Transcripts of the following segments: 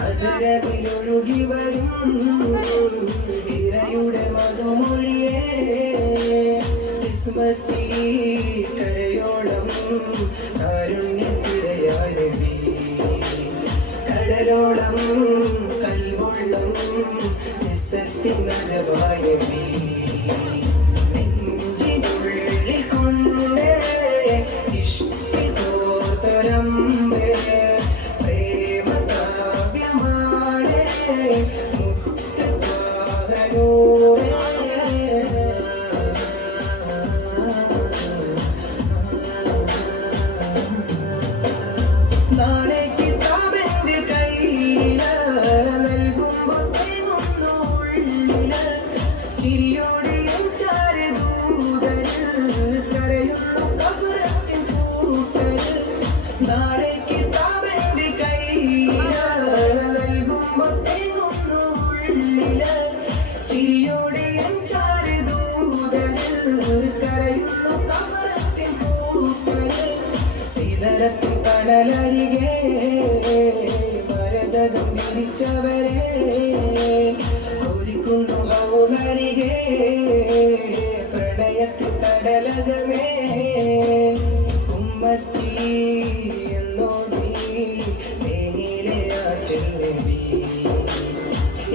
അതിരവിലൊഴുകി വരും യുടെ മധുമൊഴിയേ കിസ്മത്തി കരയോളം കാരുണ്യത്തിരയായ കടലോളം കൽവെള്ളം നിസ്സത്തിൻ അജവായ നെഞ്ചിനുള്ളിൽ കൊണ്ടേ ഇഷ്ടിതോർത്തരമ്പേ പ്രേമ കാവ്യമാണേ മുക്തവാഹനോരേ നാളെ കിതാബിന്റെ കയ്യില നൽകുമ്പോ ഉള്ളില ചിരിയോടെയും ചാരദൂതന് കരയുന്നു കബറത്തിൻ കൂട്ടര് നാളെ കിതാബിന്റെ കയ്യില നൽകുമ്പോ ഉള്ളില ചിരിയോടെയും ചാരദൂതന് കരയുന്നു കബറത്തിൻ കൂട്ടര് സിദറത്തിൻ കടലരികെ മരതകം വിരിച്ചവരെ കൊതിക്കുന്നു ഹൗലരികെ പ്രണയത്തിൻ കടലകമേ ഉമ്മത്തി എന്നോ നീ തേനിലെ ആറ്റിൽ നബി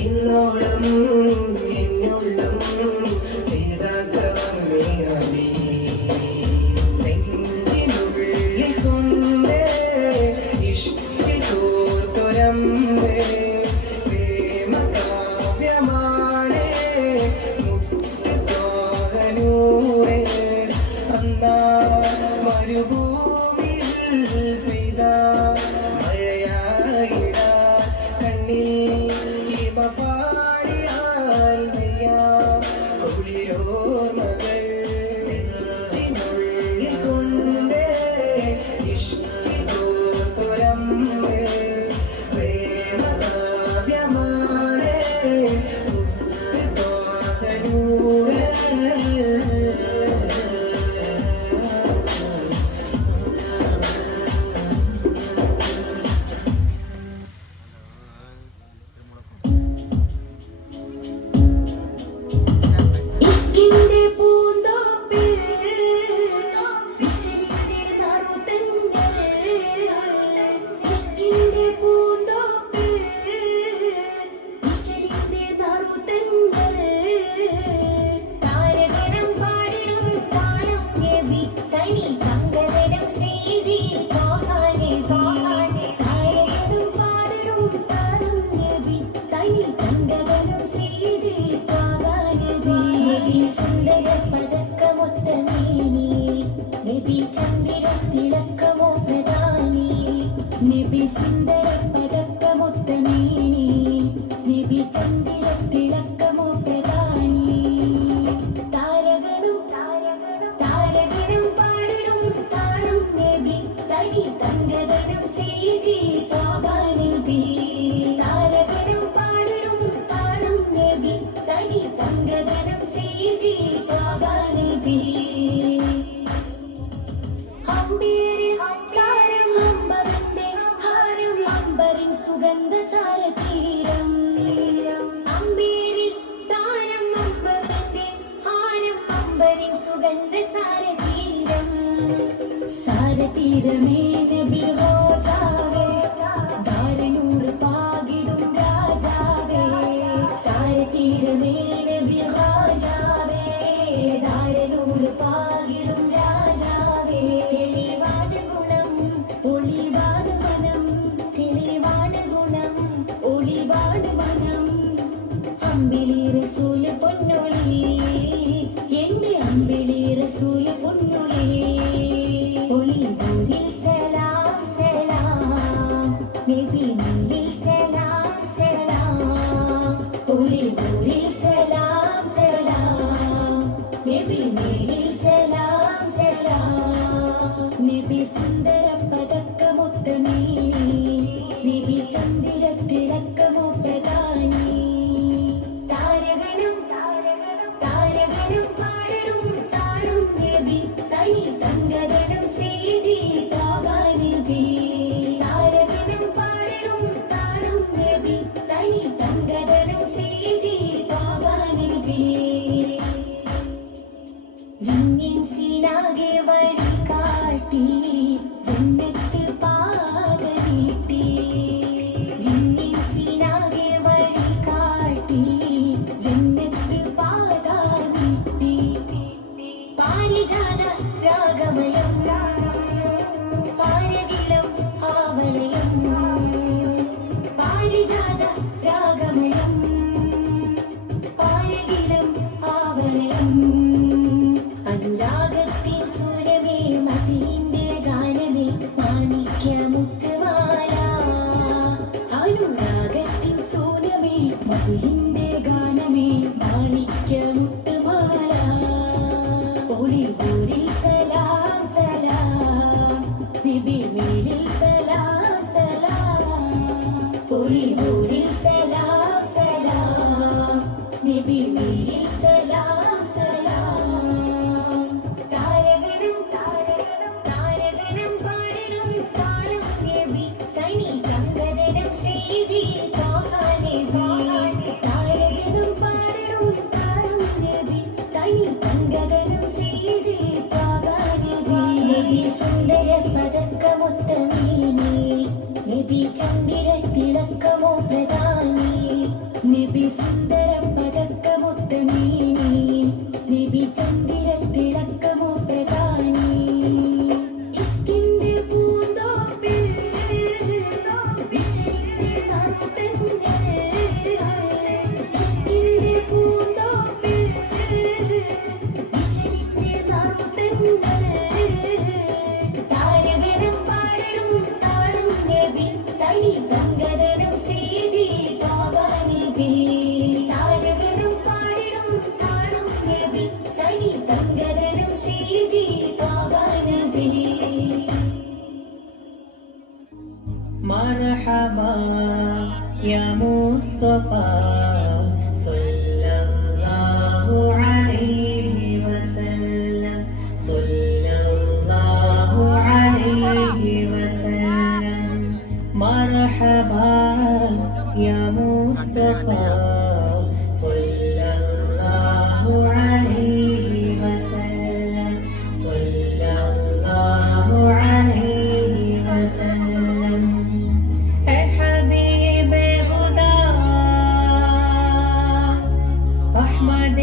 ഇന്നോളം എന്നുള്ളം ഇതാക്കവമ്മേ നബി നെഞ്ചിനുള്ളിൽ കൊണ്ടേ ഇഷ്ടിതോർത്തരമ്പേ പ്രേമ കാവ്യമാണേ മുക്തവാഹനൂരേ അന്നാ മരുഭൂമിയിൽ പെയ്ത മഴയായിടാ കണ്ണിൽ ഹിമ പാടിയാൽ നെയ്യാ കുളിരോർമകൾ നെഞ്ചിനുള്ളിൽ കൊണ്ടേ ഇഷ്ടിതോർത്തരമ്പേ പ്രേമ കാവ്യമാണേ മുക്തവാഹനൂരേ ഇഷ്കിന്റെ പൂന്തോപ്പിൽ വിശലിന്റെ നറുതെന്നൽ ഇഷ്കിന്റെ പൂന്തോപ്പിൽ വിശലിന്റെ നറുതെന്നൽ താരകണം പാടിടും താണം നബി തനി തങ്കവനം ചെയ്തി കാഹാനെ താരകണം പാടിടും താണം നബി തനി തങ്കവനം ചെയ്തി കാഹാനെ നബി സുന്ദര പതക്കമൊത്ത മേനി നബി ചന്ദ്ര തിളക്കമോ പ്രധാനി നബി സുന്ദര പതക്കമൊത്ത മേനി നബി ചന്ദ്ര തിളക്കമോ പ്രധാനി താരകണം പാടിടും താണം നബി തനി തങ്കവനം ചെയ്തി കാഹാനെ നബി താരകണം പാടിടും താണം നബി തനി തങ്കവനം ചെയ്തി കാഹാനെ നബി അമ്പേരിൽ താരം അമ്പറിന്റെ ഹാരം അമ്പറിൻ സുഗന്ധ സാരതീരം അമ്പേരിൽ താരം അമ്പറിന്റെ ഹാരം അമ്പറിൻ സുഗന്ധ സാരതീരം സാരതീരമേ നബി റോജാവേ ധാരനൂറ് പാകിടും രാജാവേ സാരതീരമേ നബി റാജാവേ ധാരനൂറ് പാകിടും രാജാവേ തെളിവാണ് ഗുണം ഒളിവാണ് വനം തെളിവാണ് ഗുണം ഒളിവാണ് വനം അമ്പിളി റസൂല് പൊന്നൊളി എന്റെ അമ്പിളി റസൂല് പൊന്നൊളി ഒളിവൂരിൽ സലാം സലാം നബി നീയിൽ സലാം സലാം ഒളിവൂരിൽ സലാം സലാം നബി നീയിൽ സലാം സലാം നബി സുന്ദര പതക്കമൊത്ത മേനി നബി ചന്ദ്ര തിളക്കമോ പ്രധാനി താരകണം പാടിടും താണം നബി തനി തങ്കവനം ചെയ്തി കാഹാനെ നബി നബിയിൽ സലാം സലാം താരകണം താരകണം പാടണം താളം നബി തനി ഗംഗധരം ചെയ്തി താഹാനബി താരകണം പാടണം താളം നബി തനി ഗംഗധരം ചെയ്തി താഹാനബി നബി സുന്ദര പദക്കമുത്തമീനി നബി ചന്ദ്ര തിലക്കമോ പ്രധാനി നബി സുന്ദര പദക്കമുത്തമീനി നബി ചന്ദ്ര തിലക്കമോ പ്രധാനി ഇഷ്കിന്റെ പൂന്തോപ്പിൽ വിശലിന്റെ നാമത്തന്നെ ഇഷ്കിന്റെ പൂന്തോപ്പിൽ വിശലിന്റെ നാമത്തന്നെ താരകണം പാടണം താളം നബി തനി ഗംഗധരം ചെയ്തി താവാനബി താരകണം പാടണം താളം നബി തനി ഗംഗധരം ചെയ്തി താവാനബി مرحبا يا مصطفى صلى الله عليه وسلم صلى الله عليه وسلم مرحبا يا مصطفى صلى الله عليه وسلم صلى الله عليه وسلم اے حبیب خدا احمد